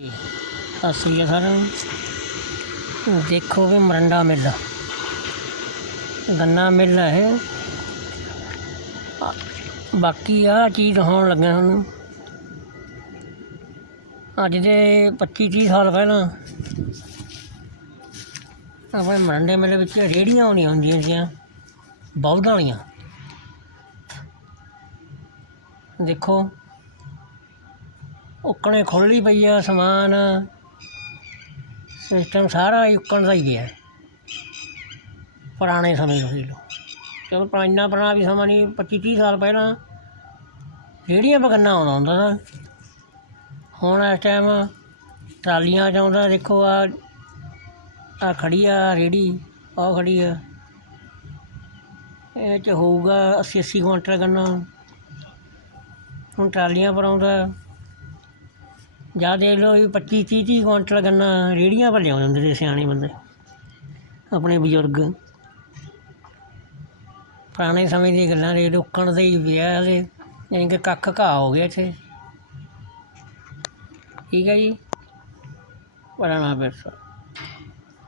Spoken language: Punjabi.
ਸਤਿ ਸ੍ਰੀ ਅਕਾਲ ਸਾਰਿਆਂ ਨੂੰ ਦੇਖੋ ਵੀ ਮਰੰਡਾ ਮਿੱਲ। ਗੰਨਾ ਮਿੱਲ ਹੈ। ਇਹ। ਬਾਕੀ ਆ ਚੀਜ਼ ਹੋਣ ਲੱਗਾ ਹੁਣ ਅੱਜ ਦੇ 25 30 ਸਾਲ ਪਹਿਲਾਂ ਆਪਣੇ ਮਰੰਡੇ ਮੇਲੇ ਵਿੱਚ ਰੇੜੀਆਂ ਹੋਣੀਆਂ ਹੁੰਦੀਆਂ ਸੀਗੀਆਂ ਬਲਦਾਂ ਵਾਲੀਆਂ। ਦੇਖੋ ਉੱਕਣੇ ਖੁੱਲ੍ਹੀ ਪਈ ਆ, ਸਮਾਨ। ਸਿਸਟਮ ਸਾਰਾ ਹੀ ਉੱਕਣ ਦਾ ਹੀ ਗਿਆ। ਪੁਰਾਣੇ ਸਮੇਂ ਤੋਂ ਹੀ ਲੋ ਚਲੋ ਪੁਰਾ- ਇੰਨਾ ਪੁਰਾਣਾ ਵੀ ਸਮਾਂ ਨਹੀਂ 25 30 ਸਾਲ ਪਹਿਲਾਂ ਰੇਹੜੀਆਂ ਪਕੰਨਾ ਆਉਂਦਾ ਹੁੰਦਾ ਸੀ। ਹੁਣ ਇਸ ਟਾਈਮ ਟਰਾਲੀਆਂ 'ਚ ਆਉਂਦਾ, ਦੇਖੋ ਆ ਆ ਖੜੀ ਆ ਰੇੜੀ ਆ ਖੜੀ ਆ। ਇਹ 'ਚ ਹੋਊਗਾ 80 80 ਕੁਇੰਟਲ ਗੰਨਾ। ਹੁਣ ਟਰਾਲੀਆਂ ਪਰ ਆਉਂਦਾ। ਜਾਂ ਦੇਖ ਲਓ ਵੀ ਪੱਚੀ, ਤੀਹ ਤੀਹ ਕੁਇੰਟਲ ਗੰਨਾ ਰੇੜੀਆਂ ਪਰ ਲਿਆਉਂਦੇ ਹੁੰਦੇ ਸੀ ਸਿਆਣੇ ਬੰਦੇ, ਆਪਣੇ ਬਜ਼ੁਰਗ। ਪੁਰਾਣੇ ਸਮੇਂ ਦੀਆਂ ਗੱਲਾਂ ਦੇ ਰੋਕਣ ਦੇ ਹੀ ਵਿਆਹ ਦੇ, ਯਾਨੀ ਕਿ ਕੱਖ ਘਾਹ ਹੋ ਗਿਆ ਇੱਥੇ। ਠੀਕ ਹੈ ਜੀ। ਪੁਰਾਣਾ ਵਿਰਸਾ